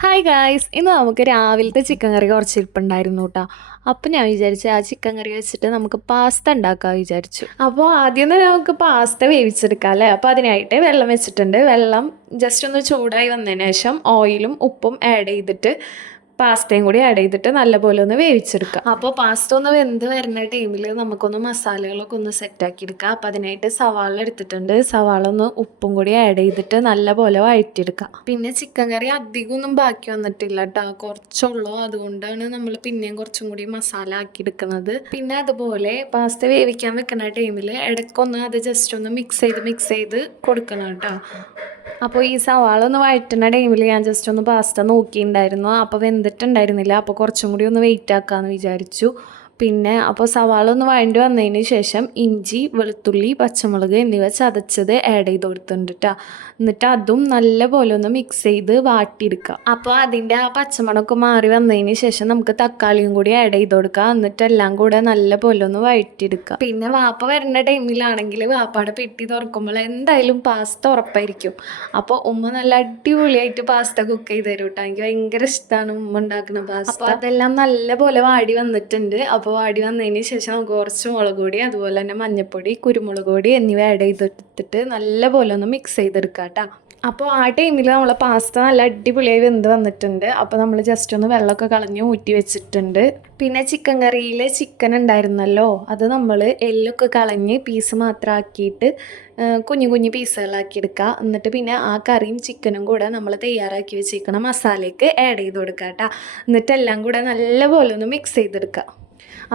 Hi guys, ഇന്ന് നമുക്ക് രാവിലത്തെ ചിക്കൻ കറി കുറച്ച് ഇരിപ്പുണ്ടായിരുന്നു കേട്ടോ. അപ്പം ഞാൻ വിചാരിച്ചു ആ ചിക്കൻ കറി വെച്ചിട്ട് നമുക്ക് പാസ്ത ഉണ്ടാക്കാൻ വിചാരിച്ചു. അപ്പോൾ ആദ്യം തന്നെ നമുക്ക് പാസ്ത വേവിച്ചെടുക്കാം അല്ലേ. അപ്പോൾ അതിനായിട്ട് വെള്ളം വെച്ചിട്ടുണ്ട്. വെള്ളം ജസ്റ്റ് ഒന്ന് ചൂടായി വന്നതിന് ശേഷം ഓയിലും ഉപ്പും ആഡ് ചെയ്തിട്ട് പാസ്തയും കൂടി ആഡ് ചെയ്തിട്ട് നല്ലപോലെ ഒന്ന് വേവിച്ചെടുക്കുക. അപ്പോൾ പാസ്ത ഒന്ന് വെന്ത് വരുന്ന ടൈമിൽ നമുക്കൊന്ന് മസാലകളൊക്കെ ഒന്ന് സെറ്റാക്കി എടുക്കാം. അപ്പോൾ അതിനായിട്ട് സവാള എടുത്തിട്ടുണ്ട്. സവാള ഒന്ന് ഉപ്പും കൂടി ആഡ് ചെയ്തിട്ട് നല്ലപോലെ വഴറ്റിയെടുക്കാം. പിന്നെ ചിക്കൻ കറി അധികമൊന്നും ബാക്കി വന്നിട്ടില്ല കേട്ടോ, കുറച്ചുള്ളൂ. അതുകൊണ്ടാണ് നമ്മൾ പിന്നെയും കുറച്ചും കൂടി മസാല ആക്കി എടുക്കുന്നത്. പിന്നെ അതുപോലെ പാസ്ത വേവിക്കാൻ വെക്കുന്ന ടൈമിൽ ഇടയ്ക്കൊന്ന് അത് ജസ്റ്റ് ഒന്ന് മിക്സ് ചെയ്ത് കൊടുക്കണം കേട്ടോ. അപ്പോൾ ഈ സവാള ഒന്ന് വഴറ്റുന്ന ടൈമിൽ ഞാൻ ജസ്റ്റ് ഒന്ന് പാസ്ത നോക്കിയിട്ടുണ്ടായിരുന്നു. അപ്പോൾ വെന്തിട്ടുണ്ടായിരുന്നില്ല. അപ്പോൾ കുറച്ചും കൂടി ഒന്ന് വെയിറ്റ് ആക്കാമെന്ന് വിചാരിച്ചു. പിന്നെ അപ്പോൾ സവാള ഒന്ന് വഴണ്ടി വന്നതിന് ശേഷം ഇഞ്ചി, വെളുത്തുള്ളി, പച്ചമുളക് എന്നിവ ചതച്ചത് ആഡ് ചെയ്ത് കൊടുത്തിട്ടുണ്ട് കേട്ടോ. എന്നിട്ട് അതും നല്ലപോലെ ഒന്ന് മിക്സ് ചെയ്ത് വാട്ടിയെടുക്കുക. അപ്പോൾ അതിൻ്റെ ആ പച്ചമണമൊക്കെ മാറി വന്നതിന് ശേഷം നമുക്ക് തക്കാളിയും കൂടി ആഡ് ചെയ്ത് കൊടുക്കുക. എന്നിട്ട് എല്ലാം കൂടെ നല്ലപോലെ ഒന്ന് വഴറ്റിയെടുക്കുക. പിന്നെ വാപ്പ വരുന്ന ടൈമിലാണെങ്കിൽ വാപ്പയുടെ പെട്ടി തുറക്കുമ്പോൾ എന്തായാലും പാസ്ത ഉറപ്പായിരിക്കും. അപ്പോൾ ഉമ്മ നല്ല അടിപൊളിയായിട്ട് പാസ്ത കുക്ക് ചെയ്ത് തരും കേട്ടോ. എനിക്ക് ഭയങ്കര ഇഷ്ടമാണ് ഉമ്മ ഉണ്ടാക്കുന്ന പാസ്ത. അപ്പോൾ അതെല്ലാം നല്ലപോലെ വാടി വന്നിട്ടുണ്ട്. അപ്പോൾ വാടി വന്നതിന് ശേഷം നമുക്ക് കുറച്ച് മുളക് പൊടി, അതുപോലെ തന്നെ മഞ്ഞൾപ്പൊടി, കുരുമുളക് പൊടി എന്നിവ ആഡ് ചെയ്തെടുത്തിട്ട് നല്ലപോലെ ഒന്ന് മിക്സ് ചെയ്തെടുക്കാം കേട്ടോ. അപ്പോൾ ആ ടൈമിൽ നമ്മളെ പാസ്ത നല്ല അടിപൊളിയായി വെന്ത് വന്നിട്ടുണ്ട്. അപ്പോൾ നമ്മൾ ജസ്റ്റ് ഒന്ന് വെള്ളമൊക്കെ കളഞ്ഞ് ഊറ്റി വെച്ചിട്ടുണ്ട്. പിന്നെ ചിക്കൻ കറിയിൽ ചിക്കൻ ഉണ്ടായിരുന്നല്ലോ, അത് നമ്മൾ എല്ലൊക്കെ കളഞ്ഞ് പീസ് മാത്രം ആക്കിയിട്ട് കുഞ്ഞു കുഞ്ഞു പീസുകളാക്കി എടുക്കുക. എന്നിട്ട് പിന്നെ ആ കറിയും ചിക്കനും കൂടെ നമ്മൾ തയ്യാറാക്കി വെച്ചിരിക്കണം മസാലയ്ക്ക് ആഡ് ചെയ്ത് കൊടുക്കുക കേട്ടോ. എന്നിട്ട് എല്ലാം കൂടെ നല്ലപോലെ ഒന്ന് മിക്സ് ചെയ്തെടുക്കുക.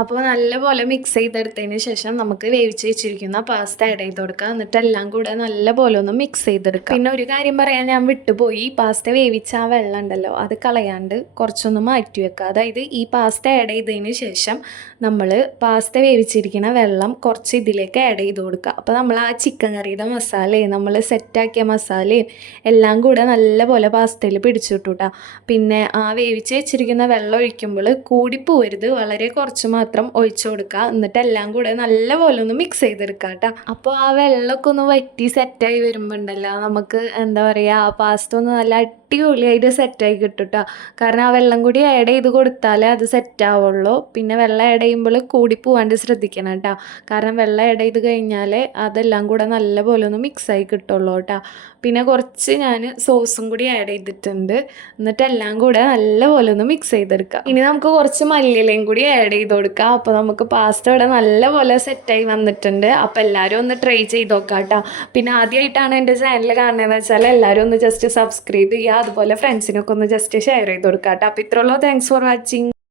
അപ്പോൾ നല്ലപോലെ മിക്സ് ചെയ്തെടുത്തതിന് ശേഷം നമുക്ക് വേവിച്ച് വെച്ചിരിക്കുന്ന പാസ്ത ആഡ് ചെയ്ത് കൊടുക്കുക. എന്നിട്ട് എല്ലാം കൂടെ നല്ലപോലെ ഒന്ന് മിക്സ് ചെയ്തെടുക്കുക. പിന്നെ ഒരു കാര്യം പറയാൻ ഞാൻ വിട്ടുപോയി, പാസ്ത വേവിച്ച ആ വെള്ളം ഉണ്ടല്ലോ അത് കളയാണ്ട് കുറച്ചൊന്ന് മാറ്റി വെക്കുക. അതായത് ഈ പാസ്ത ആഡ് ചെയ്തതിന് ശേഷം നമ്മൾ പാസ്ത വേവിച്ചിരിക്കുന്ന വെള്ളം കുറച്ച് ഇതിലേക്ക് ആഡ് ചെയ്ത് കൊടുക്കുക. അപ്പോൾ നമ്മൾ ആ ചിക്കൻ കറിയുടെ മസാലയും നമ്മൾ സെറ്റാക്കിയ മസാലയും എല്ലാം കൂടെ നല്ലപോലെ പാസ്തയിൽ പിടിച്ചിട്ടു കേട്ടോ. പിന്നെ ആ വേവിച്ച് വെച്ചിരിക്കുന്ന വെള്ളം ഒഴിക്കുമ്പോൾ കൂടിപ്പോവരുത്, വളരെ കുറച്ച് മാത്രം ഒഴിച്ചു കൊടുക്കുക. എന്നിട്ട് എല്ലാം കൂടെ നല്ലപോലെ ഒന്ന് മിക്സ് ചെയ്തെടുക്കുക കേട്ടോ. അപ്പോൾ ആ വെള്ളമൊക്കെ ഒന്ന് വറ്റി സെറ്റായി വരുമ്പോൾ ഉണ്ടല്ലോ നമുക്ക് എന്താ പറയുക, ആ പാസ്ത ഒന്ന് നല്ല അടിപൊളിയായിട്ട് സെറ്റായി കിട്ടും കേട്ടോ. കാരണം ആ വെള്ളം കൂടി ആഡ് ചെയ്ത് കൊടുത്താലേ അത് സെറ്റാവുള്ളൂ. പിന്നെ വെള്ളം ആഡ് ചെയ്യുമ്പോൾ കൂടി പോവാണ്ട് ശ്രദ്ധിക്കണം കേട്ടോ. കാരണം വെള്ളം ആഡ് ചെയ്ത് കഴിഞ്ഞാൽ അതെല്ലാം കൂടെ നല്ലപോലെ ഒന്ന് മിക്സായി കിട്ടുള്ളൂ കേട്ടോ. പിന്നെ കുറച്ച് ഞാൻ സോസും കൂടി ആഡ് ചെയ്തിട്ടുണ്ട്. എന്നിട്ട് എല്ലാം കൂടെ നല്ലപോലെ ഒന്ന് മിക്സ് ചെയ്തെടുക്കുക. ഇനി നമുക്ക് കുറച്ച് മല്ലിയിലയും കൂടി ആഡ് ചെയ്ത് കൊടുക്കുക. അപ്പോൾ നമുക്ക് പാസ്ത ഇവിടെ നല്ലപോലെ സെറ്റായി വന്നിട്ടുണ്ട്. അപ്പോൾ എല്ലാവരും ഒന്ന് ട്രൈ ചെയ്ത് നോക്കാം കേട്ടോ. പിന്നെ ആദ്യമായിട്ടാണ് എൻ്റെ ചാനൽ കാണുന്നതെന്ന് വെച്ചാൽ എല്ലാവരും ഒന്ന് ജസ്റ്റ് സബ്സ്ക്രൈബ് ചെയ്യുക. അതുപോലെ ഫ്രണ്ട്സിനൊക്കെ ഒന്ന് ജസ്റ്റ് ഷെയർ ചെയ്ത് കൊടുക്കാം കേട്ടോ. അപ്പോൾ ഇത്രയുള്ളൂ. Thanks for watching.